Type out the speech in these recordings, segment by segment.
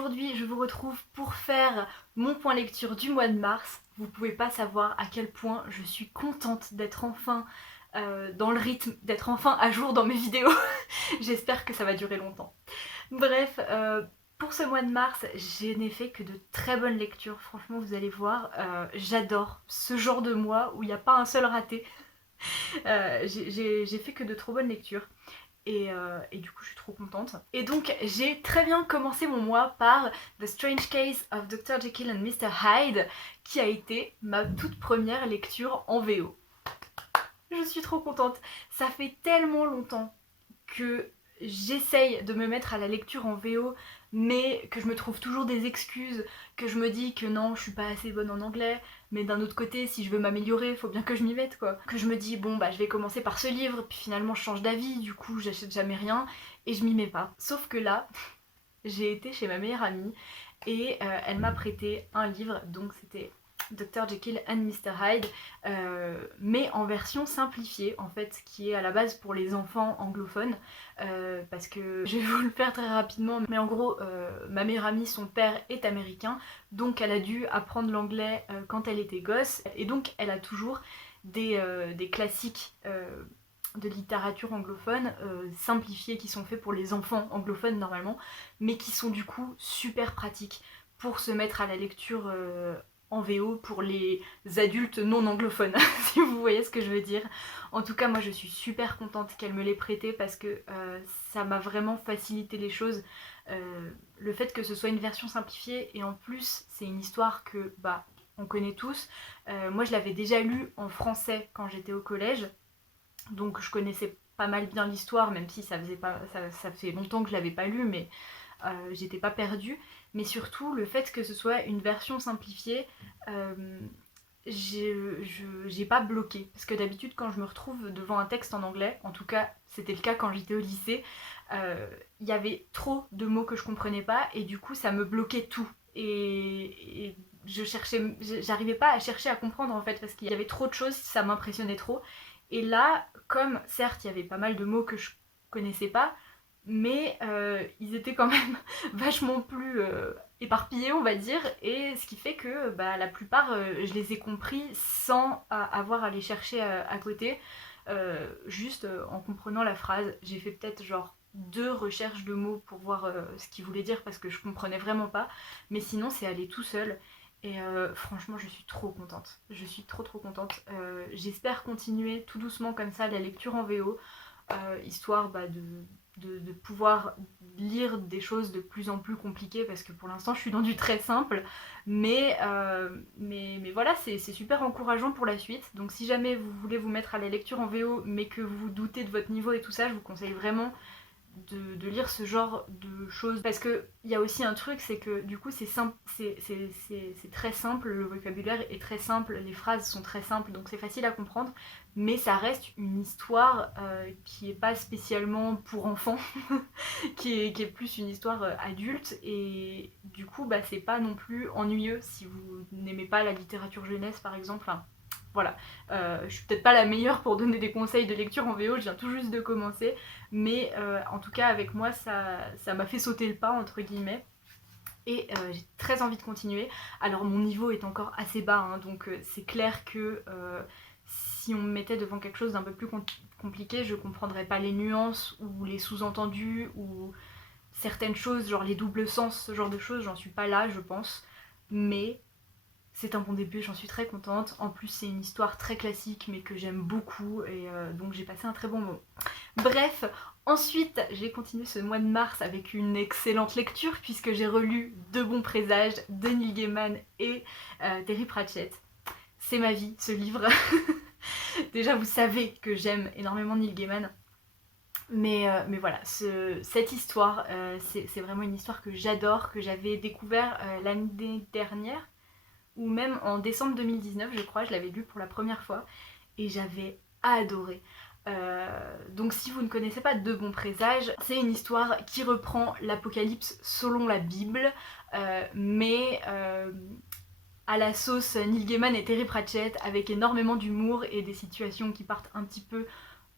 aujourd'hui je vous retrouve pour faire mon point lecture du mois de mars. Vous pouvez pas savoir à quel point je suis contente d'être enfin dans le rythme, d'être enfin à jour dans mes vidéos. J'espère que ça va durer longtemps. Bref, pour ce mois de mars, je n'ai fait que de très bonnes lectures. Franchement, vous allez voir, j'adore ce genre de mois où il n'y a pas un seul raté. J'ai fait que de trop bonnes lectures. Et du coup je suis trop contente. Et donc j'ai très bien commencé mon mois par The Strange Case of Dr. Jekyll and Mr. Hyde, qui a été ma toute première lecture en VO. Je suis trop contente. Ça fait tellement longtemps que j'essaye de me mettre à la lecture en VO, mais que je me trouve toujours des excuses, que je me dis que non, je suis pas assez bonne en anglais, mais d'un autre côté, si je veux m'améliorer, faut bien que je m'y mette quoi. Que je me dis, bon bah je vais commencer par ce livre, puis finalement je change d'avis, du coup j'achète jamais rien, et je m'y mets pas. Sauf que là, j'ai été chez ma meilleure amie, et elle m'a prêté un livre, donc c'était Dr. Jekyll and Mr. Hyde, mais en version simplifiée en fait, qui est à la base pour les enfants anglophones, parce que je vais vous le faire très rapidement, mais en gros, ma meilleure amie, son père est américain, donc elle a dû apprendre l'anglais quand elle était gosse, et donc elle a toujours des classiques de littérature anglophone simplifiés qui sont faits pour les enfants anglophones normalement, mais qui sont du coup super pratiques pour se mettre à la lecture en VO pour les adultes non anglophones, si vous voyez ce que je veux dire. En tout cas, moi je suis super contente qu'elle me l'ait prêté parce que ça m'a vraiment facilité les choses. Le fait que ce soit une version simplifiée, et en plus c'est une histoire que bah on connaît tous. Moi je l'avais déjà lue en français quand j'étais au collège, donc je connaissais pas mal bien l'histoire, même si ça fait longtemps que je l'avais pas lu, mais j'étais pas perdue. Mais surtout le fait que ce soit une version simplifiée, j'ai pas bloqué. Parce que d'habitude quand je me retrouve devant un texte en anglais, en tout cas c'était le cas quand j'étais au lycée, il y avait trop de mots que je comprenais pas, et du coup ça me bloquait tout. Et j'arrivais pas à chercher à comprendre en fait, parce qu'il y avait trop de choses, ça m'impressionnait trop. Et là, comme certes il y avait pas mal de mots que je connaissais pas, mais ils étaient quand même vachement plus éparpillés on va dire, et ce qui fait que bah, la plupart je les ai compris sans avoir à les chercher à côté, juste en comprenant la phrase. J'ai fait peut-être genre 2 recherches de mots pour voir ce qu'ils voulaient dire parce que je comprenais vraiment pas, mais sinon c'est allé tout seul. Et franchement je suis trop contente, je suis trop contente. J'espère continuer tout doucement comme ça la lecture en VO, histoire bah, de pouvoir lire des choses de plus en plus compliquées, parce que pour l'instant je suis dans du très simple, mais voilà, c'est super encourageant pour la suite. Donc si jamais vous voulez vous mettre à la lecture en VO mais que vous vous doutez de votre niveau et tout ça, je vous conseille vraiment de lire ce genre de choses, parce que il y a aussi un truc, c'est que du coup c'est simple, c'est très simple, le vocabulaire est très simple, les phrases sont très simples, donc c'est facile à comprendre, mais ça reste une histoire qui est pas spécialement pour enfants, qui est plus une histoire adulte, et du coup bah c'est pas non plus ennuyeux si vous n'aimez pas la littérature jeunesse par exemple. Enfin, voilà, je suis peut-être pas la meilleure pour donner des conseils de lecture en VO, je viens tout juste de commencer, mais en tout cas avec moi ça m'a fait sauter le pas entre guillemets, et j'ai très envie de continuer. Alors mon niveau est encore assez bas, hein, donc c'est clair que si on me mettait devant quelque chose d'un peu plus compliqué, je comprendrais pas les nuances ou les sous-entendus ou certaines choses, genre les doubles sens, ce genre de choses, j'en suis pas là je pense, mais c'est un bon début, j'en suis très contente. En plus c'est une histoire très classique mais que j'aime beaucoup, et donc j'ai passé un très bon moment. Bref, ensuite j'ai continué ce mois de mars avec une excellente lecture puisque j'ai relu De bons présages de Neil Gaiman et Terry Pratchett. C'est ma vie ce livre. Déjà vous savez que j'aime énormément Neil Gaiman. Mais voilà, cette histoire, c'est vraiment une histoire que j'adore, que j'avais découvert l'année dernière, ou même en décembre 2019 je crois, je l'avais lu pour la première fois, et j'avais adoré. Donc si vous ne connaissez pas De bons présages, c'est une histoire qui reprend l'Apocalypse selon la Bible, mais à la sauce Neil Gaiman et Terry Pratchett, avec énormément d'humour et des situations qui partent un petit peu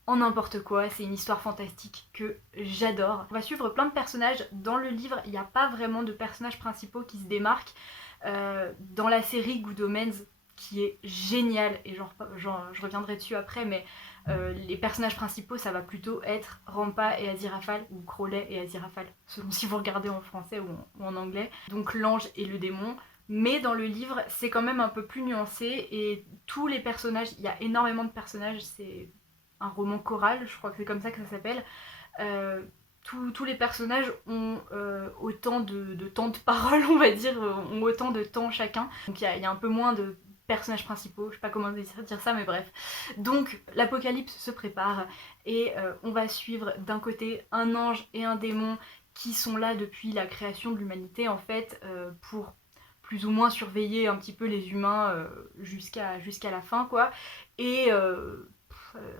en n'importe quoi, c'est une histoire fantastique que j'adore. On va suivre plein de personnages. Dans le livre, il n'y a pas vraiment de personnages principaux qui se démarquent. Dans la série Good Omens, qui est géniale, et je reviendrai dessus après, mais les personnages principaux, ça va plutôt être Rampa et Aziraphale, ou Crowley et Aziraphale, selon si vous regardez en français ou en anglais. Donc l'ange et le démon. Mais dans le livre, c'est quand même un peu plus nuancé, et tous les personnages, il y a énormément de personnages, c'est un roman choral, je crois que c'est comme ça que ça s'appelle. Tous les personnages ont autant de temps de parole, on va dire, ont autant de temps chacun. Donc il y a un peu moins de personnages principaux, je sais pas comment dire ça, mais bref. Donc l'apocalypse se prépare, et on va suivre d'un côté un ange et un démon qui sont là depuis la création de l'humanité, en fait, pour plus ou moins surveiller un petit peu les humains jusqu'à la fin, quoi. Et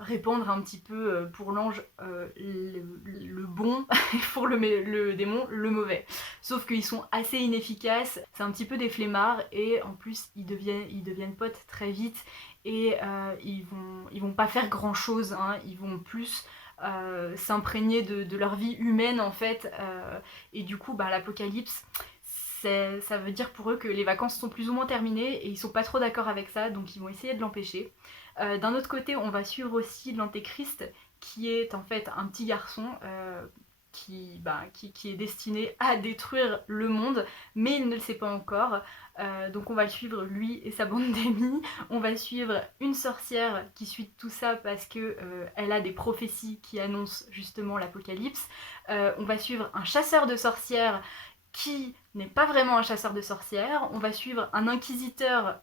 répandre un petit peu pour l'ange le bon et pour le démon le mauvais. Sauf qu'ils sont assez inefficaces, c'est un petit peu des flemmards, et en plus ils deviennent potes très vite, et ils vont pas faire grand chose, hein, ils vont plus s'imprégner de leur vie humaine, en fait, et du coup l'apocalypse, ça veut dire pour eux que les vacances sont plus ou moins terminées, et ils sont pas trop d'accord avec ça, donc ils vont essayer de l'empêcher. D'un autre côté, on va suivre aussi l'Antéchrist, qui est en fait un petit garçon qui est destiné à détruire le monde, mais il ne le sait pas encore. Donc on va le suivre, lui et sa bande d'amis. On va suivre une sorcière qui suit tout ça parce que elle a des prophéties qui annoncent justement l'apocalypse. On va suivre un chasseur de sorcières qui n'est pas vraiment un chasseur de sorcières. On va suivre un inquisiteur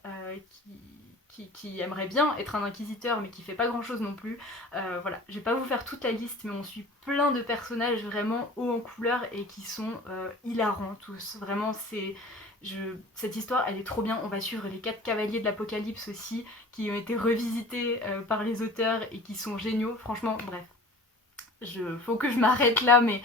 qui aimerait bien être un inquisiteur, mais qui fait pas grand chose non plus. Voilà, je vais pas vous faire toute la liste, mais on suit plein de personnages vraiment hauts en couleur et qui sont hilarants tous. Vraiment, cette histoire, elle est trop bien. On va suivre les 4 cavaliers de l'Apocalypse aussi, qui ont été revisités par les auteurs et qui sont géniaux. Franchement, bref. Faut que je m'arrête là, mais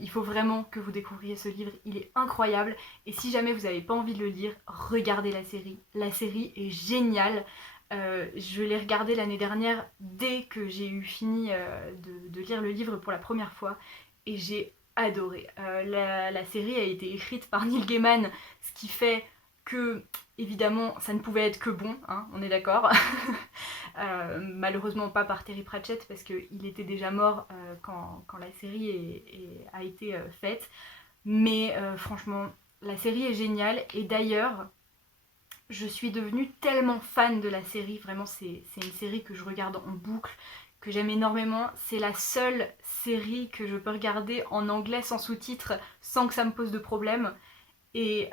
il faut vraiment que vous découvriez ce livre, il est incroyable. Et si jamais vous n'avez pas envie de le lire, regardez la série. La série est géniale. Je l'ai regardée l'année dernière dès que j'ai eu fini de lire le livre pour la première fois, et j'ai adoré. La série a été écrite par Neil Gaiman, ce qui fait que, évidemment, ça ne pouvait être que bon, hein, on est d'accord. Malheureusement pas par Terry Pratchett, parce qu'il était déjà mort quand la série a été faite. Mais franchement, la série est géniale, et d'ailleurs, je suis devenue tellement fan de la série, vraiment c'est une série que je regarde en boucle, que j'aime énormément. C'est la seule série que je peux regarder en anglais sans sous-titres, sans que ça me pose de problème. Et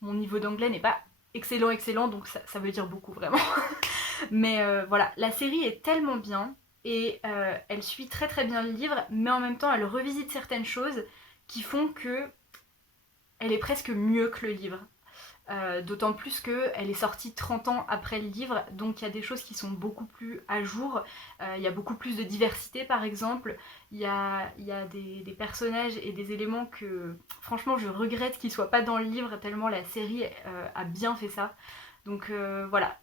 mon niveau d'anglais n'est pas excellent, donc ça veut dire beaucoup, vraiment. Mais voilà, la série est tellement bien, et elle suit très très bien le livre, mais en même temps elle revisite certaines choses qui font que elle est presque mieux que le livre. D'autant plus qu'elle est sortie 30 ans après le livre, donc il y a des choses qui sont beaucoup plus à jour. Il y a beaucoup plus de diversité, par exemple. Il y a des personnages et des éléments que franchement je regrette qu'ils soient pas dans le livre, tellement la série a bien fait ça. Donc voilà,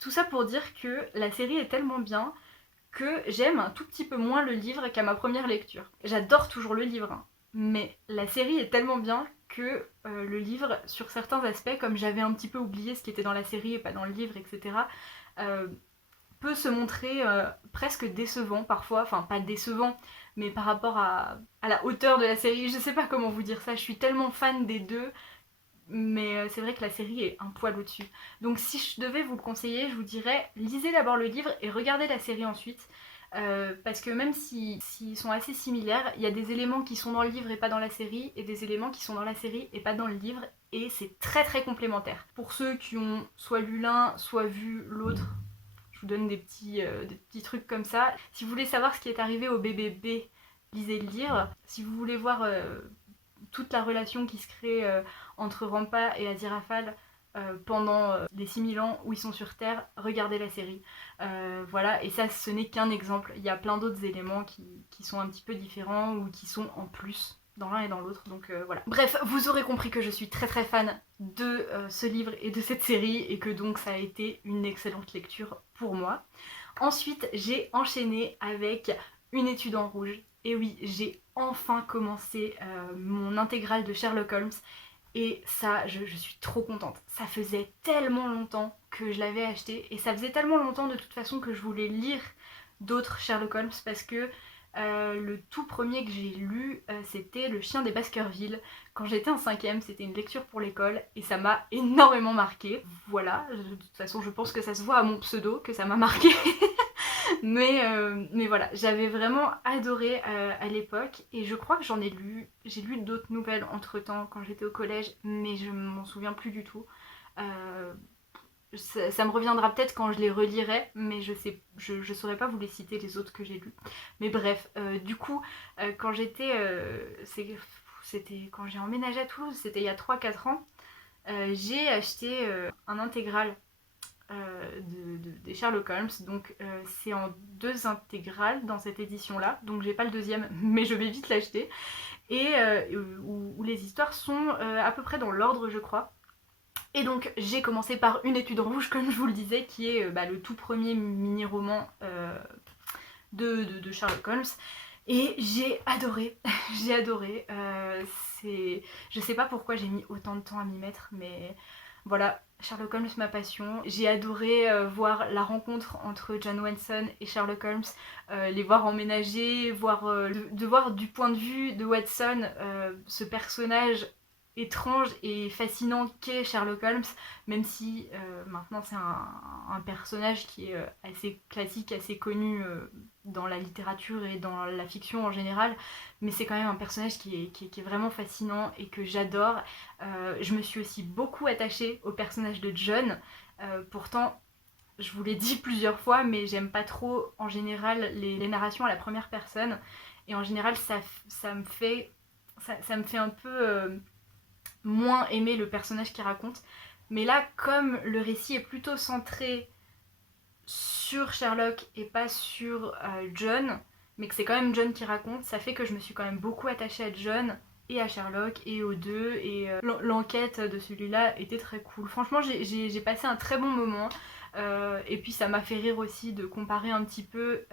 tout ça pour dire que la série est tellement bien que j'aime un tout petit peu moins le livre qu'à ma première lecture. J'adore toujours le livre, hein, mais la série est tellement bien que le livre, sur certains aspects, comme j'avais un petit peu oublié ce qui était dans la série et pas dans le livre, etc., peut se montrer presque décevant parfois, enfin pas décevant, mais par rapport à la hauteur de la série, je sais pas comment vous dire ça, je suis tellement fan des deux, mais c'est vrai que la série est un poil au-dessus. Donc si je devais vous le conseiller, je vous dirais, lisez d'abord le livre et regardez la série ensuite. Parce que même s'ils sont assez similaires, il y a des éléments qui sont dans le livre et pas dans la série, et des éléments qui sont dans la série et pas dans le livre, et c'est très très complémentaire. Pour ceux qui ont soit lu l'un, soit vu l'autre, je vous donne des petits trucs comme ça. Si vous voulez savoir ce qui est arrivé au bébé B, lisez le livre. Si vous voulez voir toute la relation qui se crée entre Rampa et Aziraphale pendant les 6000 ans où ils sont sur Terre, regardez la série. Voilà, et ça, ce n'est qu'un exemple. Il y a plein d'autres éléments qui sont un petit peu différents ou qui sont en plus dans l'un et dans l'autre, donc voilà. Bref, vous aurez compris que je suis très très fan de ce livre et de cette série, et que donc ça a été une excellente lecture pour moi. Ensuite, j'ai enchaîné avec Une étude en rouge. Et oui, j'ai enfin commencé mon intégrale de Sherlock Holmes. Et ça, je suis trop contente. Ça faisait tellement longtemps que je l'avais acheté. Et ça faisait tellement longtemps de toute façon que je voulais lire d'autres Sherlock Holmes. Parce que le tout premier que j'ai lu, c'était Le chien des Baskerville. Quand j'étais en 5ème, c'était une lecture pour l'école. Et ça m'a énormément marqué. Voilà, de toute façon je pense que ça se voit à mon pseudo que ça m'a marqué. mais voilà, j'avais vraiment adoré à l'époque et je crois que j'ai lu d'autres nouvelles entre temps quand j'étais au collège, mais je m'en souviens plus du tout. Euh, ça me reviendra peut-être quand je les relirai, mais je saurais pas vous les citer les autres que j'ai lus. Mais bref, du coup, quand c'était quand j'ai emménagé à Toulouse, c'était il y a 3-4 ans, j'ai acheté un intégral des Sherlock Holmes. Donc c'est en 2 intégrales dans cette édition là, donc j'ai pas le deuxième mais je vais vite l'acheter, et où les histoires sont à peu près dans l'ordre je crois. Et donc j'ai commencé par Une étude en rouge comme je vous le disais, qui est le tout premier mini-roman de Sherlock Holmes. Et j'ai adoré, j'ai adoré. Je sais pas pourquoi j'ai mis autant de temps à m'y mettre, mais voilà, Sherlock Holmes, ma passion. J'ai adoré voir la rencontre entre John Watson et Sherlock Holmes, les voir emménager, de voir du point de vue de Watson ce personnage étrange et fascinant qu'est Sherlock Holmes, même si maintenant c'est un personnage qui est assez classique, assez connu dans la littérature et dans la fiction en général, mais c'est quand même un personnage qui est vraiment fascinant et que j'adore. Je me suis aussi beaucoup attachée au personnage de John, pourtant je vous l'ai dit plusieurs fois, mais j'aime pas trop en général les narrations à la première personne, et en général ça me fait un peu moins aimer le personnage qu'il raconte. Mais là, comme le récit est plutôt centré sur Sherlock et pas sur John, mais que c'est quand même John qui raconte, ça fait que je me suis quand même beaucoup attachée à John et à Sherlock et aux deux, et l'enquête de celui-là était très cool. Franchement, j'ai passé un très bon moment. Et puis ça m'a fait rire aussi de comparer un petit peu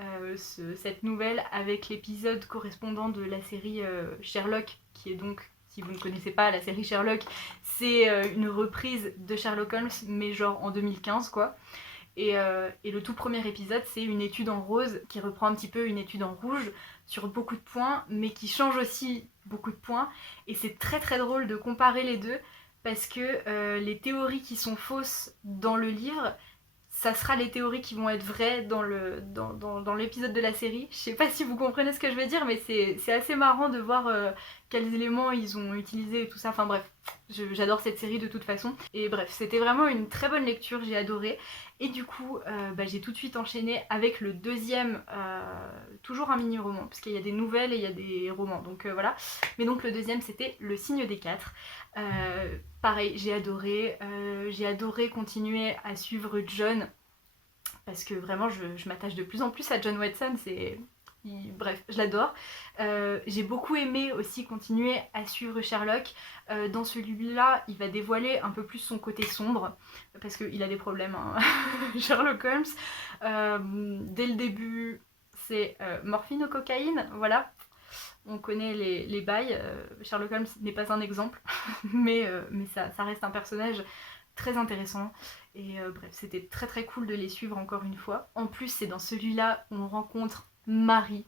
cette nouvelle avec l'épisode correspondant de la série Sherlock, qui est donc, si vous ne connaissez pas la série Sherlock, c'est une reprise de Sherlock Holmes, mais genre en 2015 quoi. Et le tout premier épisode, c'est Une étude en rose, qui reprend un petit peu Une étude en rouge sur beaucoup de points, mais qui change aussi beaucoup de points. Et c'est très très drôle de comparer les deux, parce que les théories qui sont fausses dans le livre, ça sera les théories qui vont être vraies dans l'épisode de la série. Je sais pas si vous comprenez ce que je veux dire, mais c'est assez marrant de voir quels éléments ils ont utilisés et tout ça. Enfin bref, j'adore cette série de toute façon. Et bref, c'était vraiment une très bonne lecture, j'ai adoré. Et du coup, j'ai tout de suite enchaîné avec le deuxième, toujours un mini-roman, parce qu'il y a des nouvelles et il y a des romans, donc voilà. Mais donc le deuxième, c'était Le signe des quatre. Pareil, j'ai adoré continuer à suivre John, parce que vraiment je m'attache de plus en plus à John Watson, bref, je l'adore. J'ai beaucoup aimé aussi continuer à suivre Sherlock. Dans celui-là, il va dévoiler un peu plus son côté sombre, parce qu'il a des problèmes, hein. Sherlock Holmes. Dès le début, c'est morphine ou cocaïne, voilà. On connaît les bails. Sherlock Holmes n'est pas un exemple, mais ça reste un personnage très intéressant. Et bref, c'était très très cool de les suivre encore une fois. En plus, c'est dans celui-là où on rencontre Marie,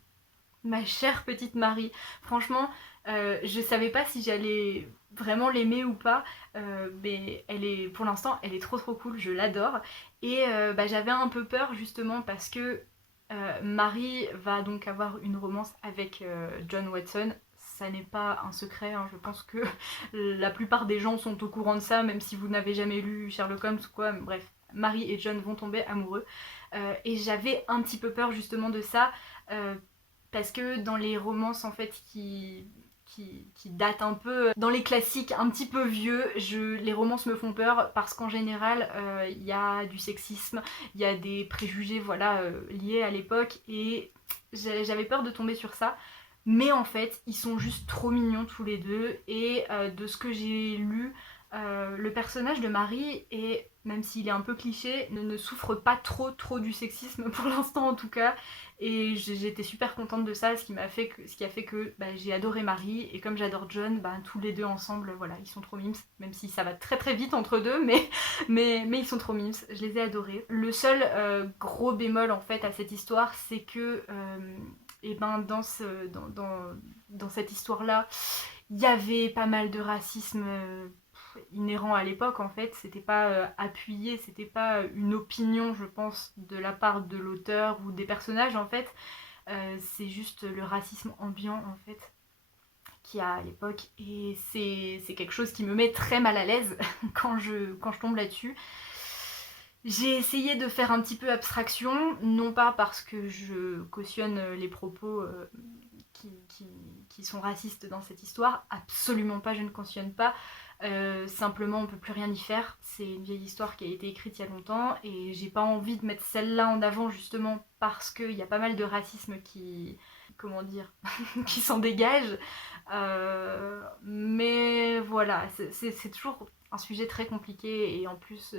ma chère petite Marie. Franchement, je savais pas si j'allais vraiment l'aimer ou pas, mais pour l'instant, elle est trop trop cool, je l'adore. Et j'avais un peu peur justement parce que Marie va donc avoir une romance avec John Watson. Ça n'est pas un secret, hein. Je pense que la plupart des gens sont au courant de ça, même si vous n'avez jamais lu Sherlock Holmes ou quoi. Bref, Marie et John vont tomber amoureux. Et j'avais un petit peu peur justement de ça, parce que dans les romances en fait qui datent un peu, dans les classiques un petit peu vieux, les romances me font peur parce qu'en général il y a du sexisme, il y a des préjugés voilà, liés à l'époque, et j'avais peur de tomber sur ça. Mais en fait, ils sont juste trop mignons tous les deux, et de ce que j'ai lu, Le personnage de Marie est, même s'il est un peu cliché, ne souffre pas trop du sexisme pour l'instant en tout cas, et j'étais super contente de ça, ce qui a fait que j'ai adoré Marie, et comme j'adore John, tous les deux ensemble, voilà, ils sont trop mimes, même si ça va très vite entre deux, mais ils sont trop mimes, je les ai adorés. Le seul gros bémol en fait à cette histoire, c'est que dans cette histoire-là, il y avait pas mal de racisme inhérent à l'époque en fait, c'était pas appuyé, c'était pas une opinion je pense de la part de l'auteur ou des personnages en fait, c'est juste le racisme ambiant en fait qu'il y a à l'époque, et c'est quelque chose qui me met très mal à l'aise quand je tombe là-dessus. J'ai essayé de faire un petit peu abstraction, non pas parce que je cautionne les propos qui sont racistes dans cette histoire, absolument pas, je ne cautionne pas. Simplement, on peut plus rien y faire. C'est une vieille histoire qui a été écrite il y a longtemps, et j'ai pas envie de mettre celle-là en avant justement parce qu'il y a pas mal de racisme comment dire, qui s'en dégage. Mais voilà, c'est toujours un sujet très compliqué, et en plus,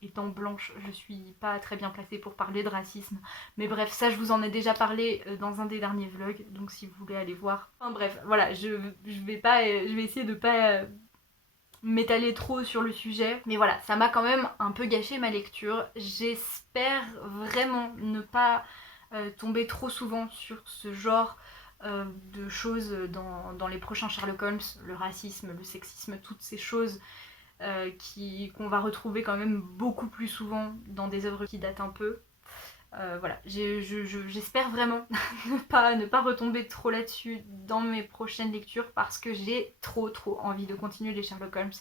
étant blanche, je suis pas très bien placée pour parler de racisme. Mais bref, ça je vous en ai déjà parlé dans un des derniers vlogs, donc si vous voulez aller voir. Enfin bref, voilà, je vais essayer de pas m'étaler trop sur le sujet. Mais voilà, ça m'a quand même un peu gâché ma lecture. J'espère vraiment ne pas tomber trop souvent sur ce genre de choses dans les prochains Sherlock Holmes, le racisme, le sexisme, toutes ces choses qu'on va retrouver quand même beaucoup plus souvent dans des œuvres qui datent un peu. Voilà, j'espère vraiment ne pas retomber trop là-dessus dans mes prochaines lectures, parce que j'ai trop envie de continuer les Sherlock Holmes.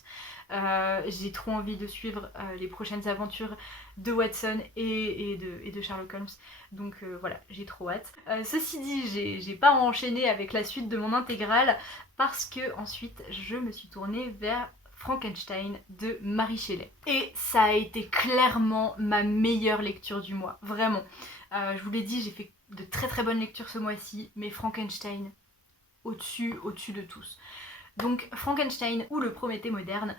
J'ai trop envie de suivre les prochaines aventures de Watson et de Sherlock Holmes. Donc voilà, j'ai trop hâte. Ceci dit, j'ai pas enchaîné avec la suite de mon intégrale, parce que ensuite je me suis tournée vers Frankenstein de Mary Shelley. Et ça a été clairement ma meilleure lecture du mois, vraiment. Je vous l'ai dit, j'ai fait de très bonnes lectures ce mois-ci, mais Frankenstein, au-dessus de tous. Donc Frankenstein, ou le Prométhée moderne,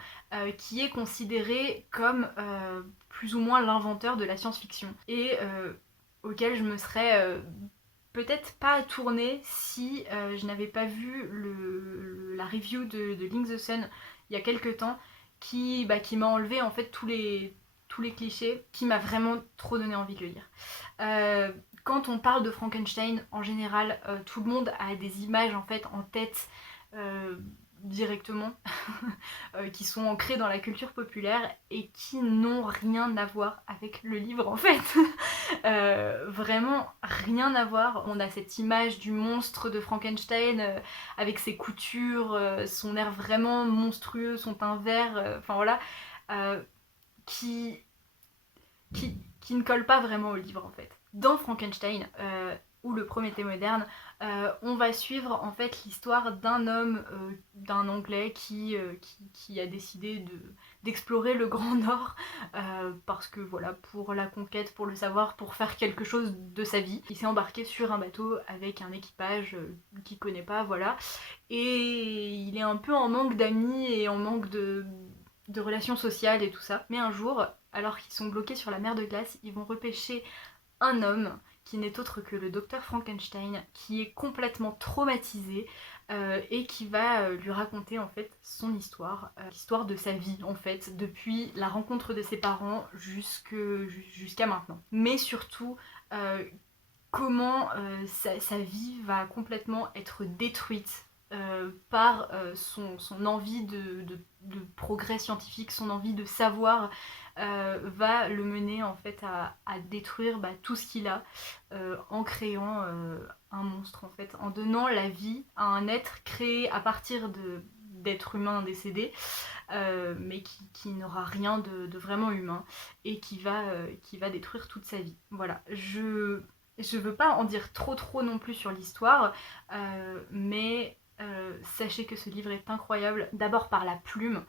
qui est considéré comme plus ou moins l'inventeur de la science-fiction, et auquel je me serais peut-être pas tournée si je n'avais pas vu la review de Link the Sun il y a quelques temps, qui m'a enlevé en fait tous les clichés, qui m'a vraiment trop donné envie de le lire. Quand on parle de Frankenstein, en général, tout le monde a des images en fait en tête directement, qui sont ancrées dans la culture populaire et qui n'ont rien à voir avec le livre en fait. Vraiment rien à voir. On a cette image du monstre de Frankenstein avec ses coutures, son air vraiment monstrueux, son teint vert, enfin voilà, qui ne colle pas vraiment au livre en fait. Dans Frankenstein, ou le Prométhée moderne, on va suivre en fait l'histoire d'un homme, d'un Anglais qui a décidé d'explorer le Grand Nord, parce que voilà, pour la conquête, pour le savoir, pour faire quelque chose de sa vie. Il s'est embarqué sur un bateau avec un équipage qu'il connaît pas, voilà, et il est un peu en manque d'amis et en manque de relations sociales et tout ça. Mais un jour, alors qu'ils sont bloqués sur la mer de glace, ils vont repêcher un homme qui n'est autre que le docteur Frankenstein, qui est complètement traumatisé, et qui va lui raconter en fait son histoire, l'histoire de sa vie en fait, depuis la rencontre de ses parents jusqu'à maintenant. Mais surtout, comment sa vie va complètement être détruite par son envie de progrès scientifique, son envie de savoir, va le mener en fait à détruire tout ce qu'il a, en créant un monstre en fait, en donnant la vie à un être créé à partir d'êtres humains décédés, mais qui n'aura rien de vraiment humain, et qui va détruire toute sa vie. Voilà, je veux pas en dire trop non plus sur l'histoire, mais sachez que ce livre est incroyable, d'abord par la plume.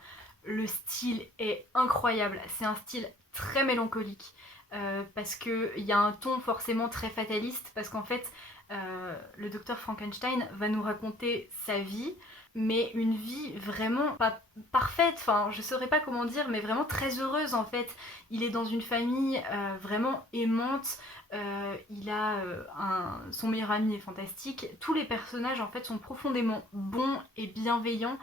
Le style est incroyable, c'est un style très mélancolique, parce qu'il y a un ton forcément très fataliste, parce qu'en fait, le docteur Frankenstein va nous raconter sa vie, mais une vie vraiment pas parfaite, enfin je saurais pas comment dire, mais vraiment très heureuse en fait. Il est dans une famille vraiment aimante, il a son meilleur ami est fantastique, tous les personnages en fait sont profondément bons et bienveillants,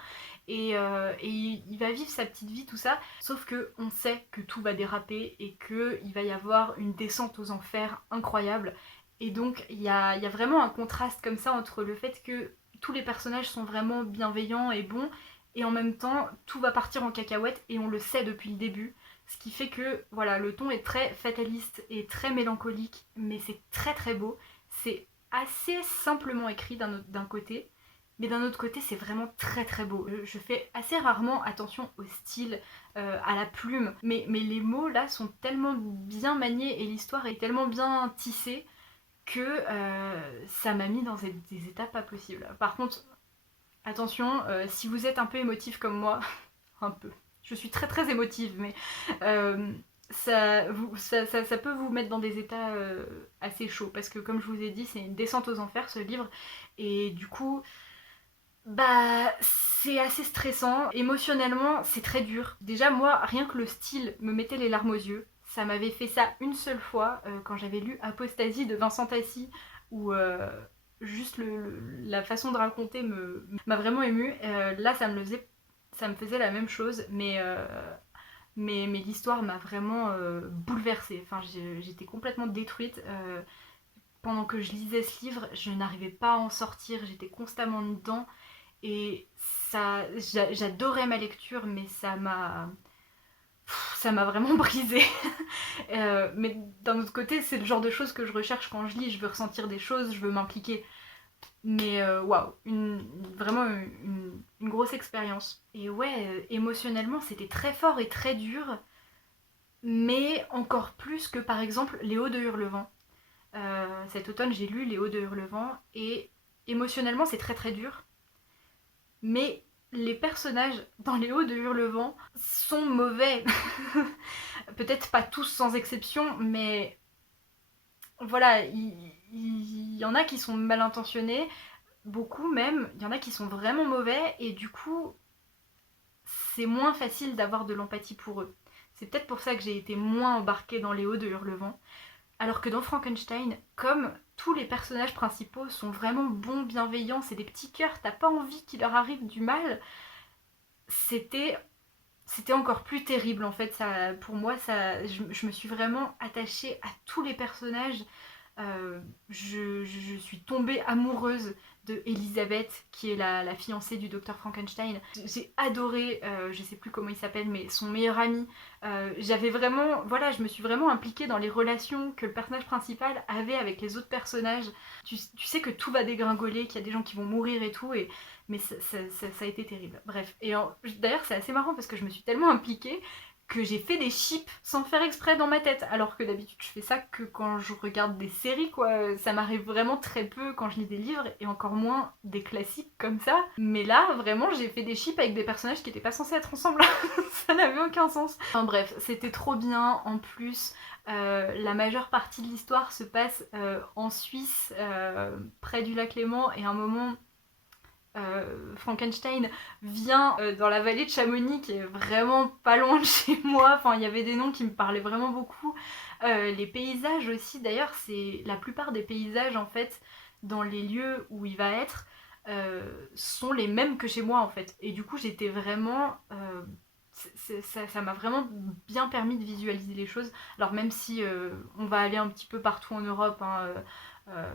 et il va vivre sa petite vie, tout ça, sauf que on sait que tout va déraper et qu'il va y avoir une descente aux enfers incroyable. Et donc il y a vraiment un contraste comme ça entre le fait que tous les personnages sont vraiment bienveillants et bons, et en même temps tout va partir en cacahuète et on le sait depuis le début. Ce qui fait que voilà, le ton est très fataliste et très mélancolique, mais c'est très très beau. C'est assez simplement écrit d'un côté, mais d'un autre côté c'est vraiment très très beau. Je fais assez rarement attention au style, à la plume, mais les mots là sont tellement bien maniés et l'histoire est tellement bien tissée que ça m'a mis dans des états pas possibles. Par contre, attention, si vous êtes un peu émotif comme moi, un peu, je suis très très émotive, mais ça peut vous mettre dans des états assez chauds, parce que comme je vous ai dit, c'est une descente aux enfers ce livre, et du coup, bah c'est assez stressant, émotionnellement c'est très dur. Déjà moi, rien que le style me mettait les larmes aux yeux. Ça m'avait fait ça une seule fois quand j'avais lu Apostasie de Vincent Tassi, où juste la façon de raconter m'a vraiment émue. Là ça me faisait la même chose, mais l'histoire m'a vraiment bouleversée. Enfin, j'étais complètement détruite. Pendant que je lisais ce livre, je n'arrivais pas à en sortir, j'étais constamment dedans. Et ça, j'adorais ma lecture, mais ça m'a vraiment brisée. Mais d'un autre côté, c'est le genre de choses que je recherche quand je lis. Je veux ressentir des choses, je veux m'impliquer. Mais waouh, vraiment une grosse expérience. Et ouais, émotionnellement, c'était très fort et très dur, mais encore plus que par exemple Les Hauts de Hurlevent. Cet automne, j'ai lu Les Hauts de Hurlevent, et émotionnellement, c'est très très dur. Mais les personnages dans Les Hauts de Hurlevent sont mauvais. Peut-être pas tous sans exception, mais voilà, il y en a qui sont mal intentionnés, beaucoup même, il y en a qui sont vraiment mauvais, et du coup, c'est moins facile d'avoir de l'empathie pour eux. C'est peut-être pour ça que j'ai été moins embarquée dans Les Hauts de Hurlevent. Alors que dans Frankenstein, comme tous les personnages principaux sont vraiment bons, bienveillants, c'est des petits cœurs, t'as pas envie qu'il leur arrive du mal, c'était encore plus terrible en fait. Ça, pour moi, je me suis vraiment attachée à tous les personnages. Je suis tombée amoureuse de Elisabeth, qui est la fiancée du docteur Frankenstein. J'ai adoré, je sais plus comment il s'appelle, mais son meilleur ami. J'avais vraiment, voilà, je me suis vraiment impliquée dans les relations que le personnage principal avait avec les autres personnages. Tu sais que tout va dégringoler, qu'il y a des gens qui vont mourir et tout, mais ça a été terrible. Bref, et d'ailleurs c'est assez marrant parce que je me suis tellement impliquée que j'ai fait des chips sans faire exprès dans ma tête, alors que d'habitude je fais ça que quand je regarde des séries, quoi. Ça m'arrive vraiment très peu quand je lis des livres, et encore moins des classiques comme ça. Mais là, vraiment, j'ai fait des chips avec des personnages qui étaient pas censés être ensemble. Ça n'avait aucun sens. Enfin bref, c'était trop bien. En plus, la majeure partie de l'histoire se passe en Suisse, près du lac Léman, et à un moment... Frankenstein vient dans la vallée de Chamonix, qui est vraiment pas loin de chez moi. Enfin, il y avait des noms qui me parlaient vraiment beaucoup. Les paysages aussi, d'ailleurs, c'est la plupart des paysages en fait dans les lieux où il va être sont les mêmes que chez moi en fait. Et du coup, j'étais vraiment ça m'a vraiment bien permis de visualiser les choses. Alors même si on va aller un petit peu partout en Europe, hein,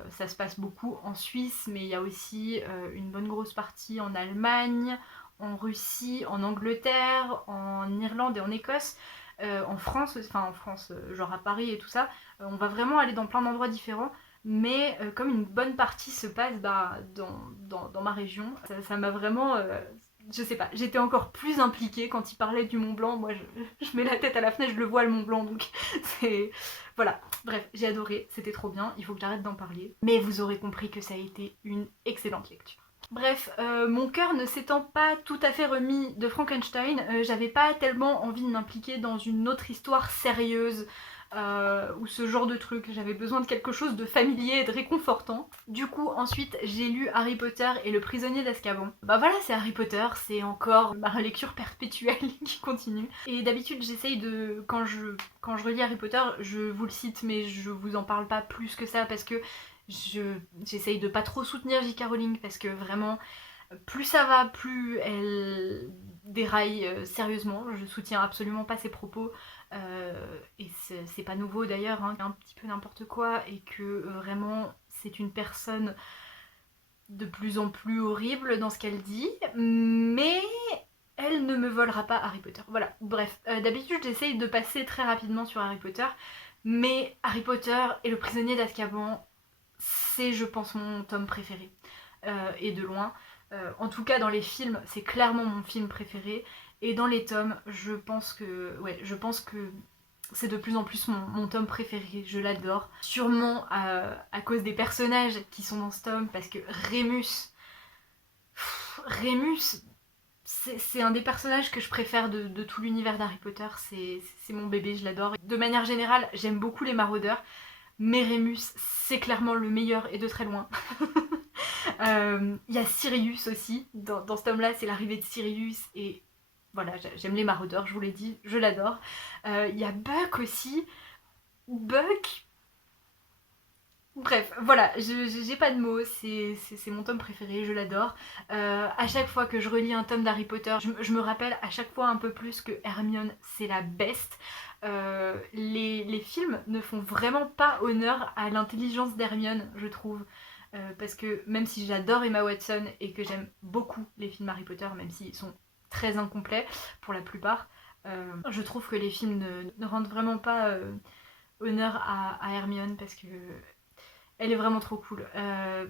ça se passe beaucoup en Suisse, mais il y a aussi une bonne grosse partie en Allemagne, en Russie, en Angleterre, en Irlande et en Écosse, en France, enfin en France, genre à Paris et tout ça. On va vraiment aller dans plein d'endroits différents, mais comme une bonne partie se passe dans ma région, ça m'a vraiment... je sais pas, j'étais encore plus impliquée quand il parlait du Mont Blanc. Moi, je mets la tête à la fenêtre, je le vois le Mont Blanc, donc c'est... Voilà, bref, j'ai adoré, c'était trop bien, il faut que j'arrête d'en parler. Mais vous aurez compris que ça a été une excellente lecture. Bref, mon cœur ne s'étant pas tout à fait remis de Frankenstein, j'avais pas tellement envie de m'impliquer dans une autre histoire sérieuse, ou ce genre de truc. J'avais besoin de quelque chose de familier et de réconfortant. Du coup, ensuite, j'ai lu Harry Potter et le prisonnier d'Azkaban. Bah voilà, c'est Harry Potter, c'est encore ma relecture perpétuelle qui continue. Et d'habitude, j'essaye de... Quand je relis Harry Potter, je vous le cite, mais je vous en parle pas plus que ça, parce que j'essaye de pas trop soutenir J.K. Rowling, parce que vraiment... Plus ça va, plus elle déraille sérieusement. Je soutiens absolument pas ses propos. Et c'est pas nouveau d'ailleurs, hein, un petit peu n'importe quoi. Et que vraiment, c'est une personne de plus en plus horrible dans ce qu'elle dit. Mais elle ne me volera pas Harry Potter. Voilà, bref. D'habitude, j'essaye de passer très rapidement sur Harry Potter. Mais Harry Potter et le prisonnier d'Azkaban, c'est, je pense, mon tome préféré. Et de loin. En tout cas dans les films, c'est clairement mon film préféré. Et dans les tomes, je pense que c'est de plus en plus mon tome préféré. Je l'adore. Sûrement à cause des personnages qui sont dans ce tome, parce que Remus, c'est un des personnages que je préfère de tout l'univers d'Harry Potter. C'est mon bébé, je l'adore. De manière générale, j'aime beaucoup les maraudeurs. Mais Remus, c'est clairement le meilleur et de très loin. Il y a Sirius aussi, dans ce tome-là, c'est l'arrivée de Sirius, et voilà, j'aime les maraudeurs, je vous l'ai dit, je l'adore. Il y a Buck aussi. Buck... Bref, voilà, j'ai pas de mots, c'est mon tome préféré, je l'adore. À chaque fois que je relis un tome d'Harry Potter, je me rappelle à chaque fois un peu plus que Hermione, c'est la best. Les films ne font vraiment pas honneur à l'intelligence d'Hermione, je trouve. Parce que même si j'adore Emma Watson et que j'aime beaucoup les films Harry Potter, même s'ils sont très incomplets pour la plupart, je trouve que les films ne rendent vraiment pas honneur à Hermione, parce que elle est vraiment trop cool. Elle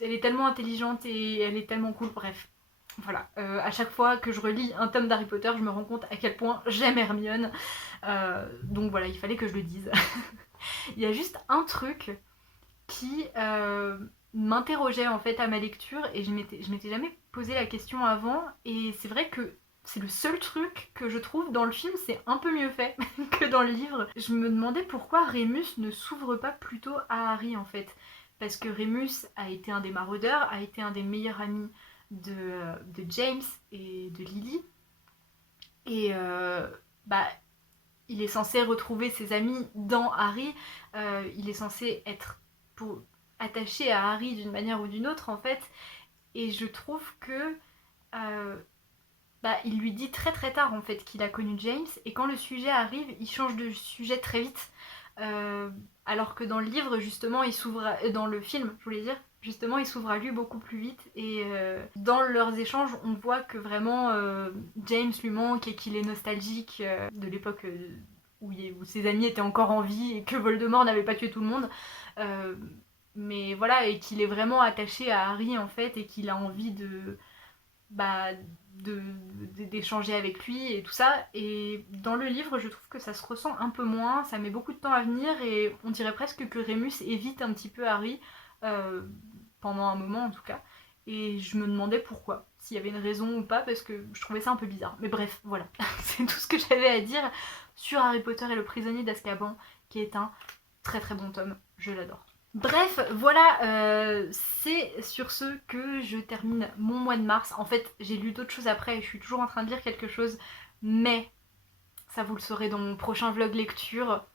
est tellement intelligente et elle est tellement cool, bref. Voilà, à chaque fois que je relis un tome d'Harry Potter, je me rends compte à quel point j'aime Hermione. Donc voilà, il fallait que je le dise. Il y a juste un truc qui m'interrogeait en fait à ma lecture, et je m'étais jamais posé la question avant, et c'est vrai que c'est le seul truc que je trouve dans le film, c'est un peu mieux fait que dans le livre. Je me demandais pourquoi Remus ne s'ouvre pas plutôt à Harry en fait. Parce que Remus a été un des maraudeurs, a été un des meilleurs amis de James et de Lily. Et il est censé retrouver ses amis dans Harry. Il est censé être attaché à Harry d'une manière ou d'une autre en fait. Et je trouve que... il lui dit très très tard en fait qu'il a connu James, et quand le sujet arrive, il change de sujet très vite. Alors que dans le livre, justement, dans le film, je voulais dire, justement, il s'ouvre à lui beaucoup plus vite, et dans leurs échanges, on voit que vraiment James lui manque et qu'il est nostalgique de l'époque où ses amis étaient encore en vie et que Voldemort n'avait pas tué tout le monde. Mais voilà, et qu'il est vraiment attaché à Harry en fait, et qu'il a envie d'échanger avec lui et tout ça. Et dans le livre, je trouve que ça se ressent un peu moins, ça met beaucoup de temps à venir, et on dirait presque que Remus évite un petit peu Harry pendant un moment en tout cas. Et je me demandais pourquoi, s'il y avait une raison ou pas, parce que je trouvais ça un peu bizarre. Mais bref, voilà, c'est tout ce que j'avais à dire sur Harry Potter et le prisonnier d'Azkaban, qui est un très très bon tome, je l'adore. Bref, voilà, c'est sur ce que je termine mon mois de mars. En fait, j'ai lu d'autres choses après et je suis toujours en train de lire quelque chose, mais ça vous le saurez dans mon prochain vlog lecture.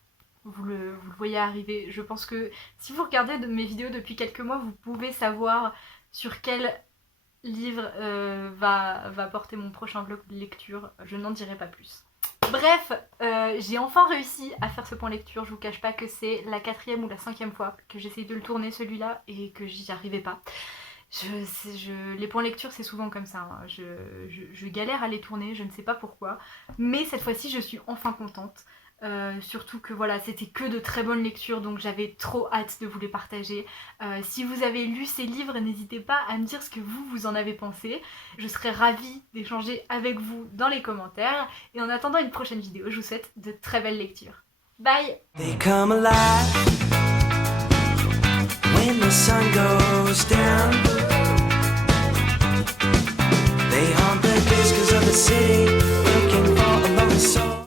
Vous le voyez arriver. Je pense que si vous regardez mes vidéos depuis quelques mois, vous pouvez savoir sur quel livre va porter mon prochain vlog lecture. Je n'en dirai pas plus. Bref, j'ai enfin réussi à faire ce point lecture. Je vous cache pas que c'est la 4e ou la 5e fois que j'essaye de le tourner celui-là et que j'y arrivais pas. Les points lecture, c'est souvent comme ça, hein. Je galère à les tourner, je ne sais pas pourquoi. Mais cette fois-ci, je suis enfin contente. Surtout que voilà, c'était que de très bonnes lectures, donc j'avais trop hâte de vous les partager. Si vous avez lu ces livres, n'hésitez pas à me dire ce que vous en avez pensé. Je serais ravie d'échanger avec vous dans les commentaires. Et en attendant une prochaine vidéo, je vous souhaite de très belles lectures. Bye! They come alive when the sun goes down. They haunt the discs of the city.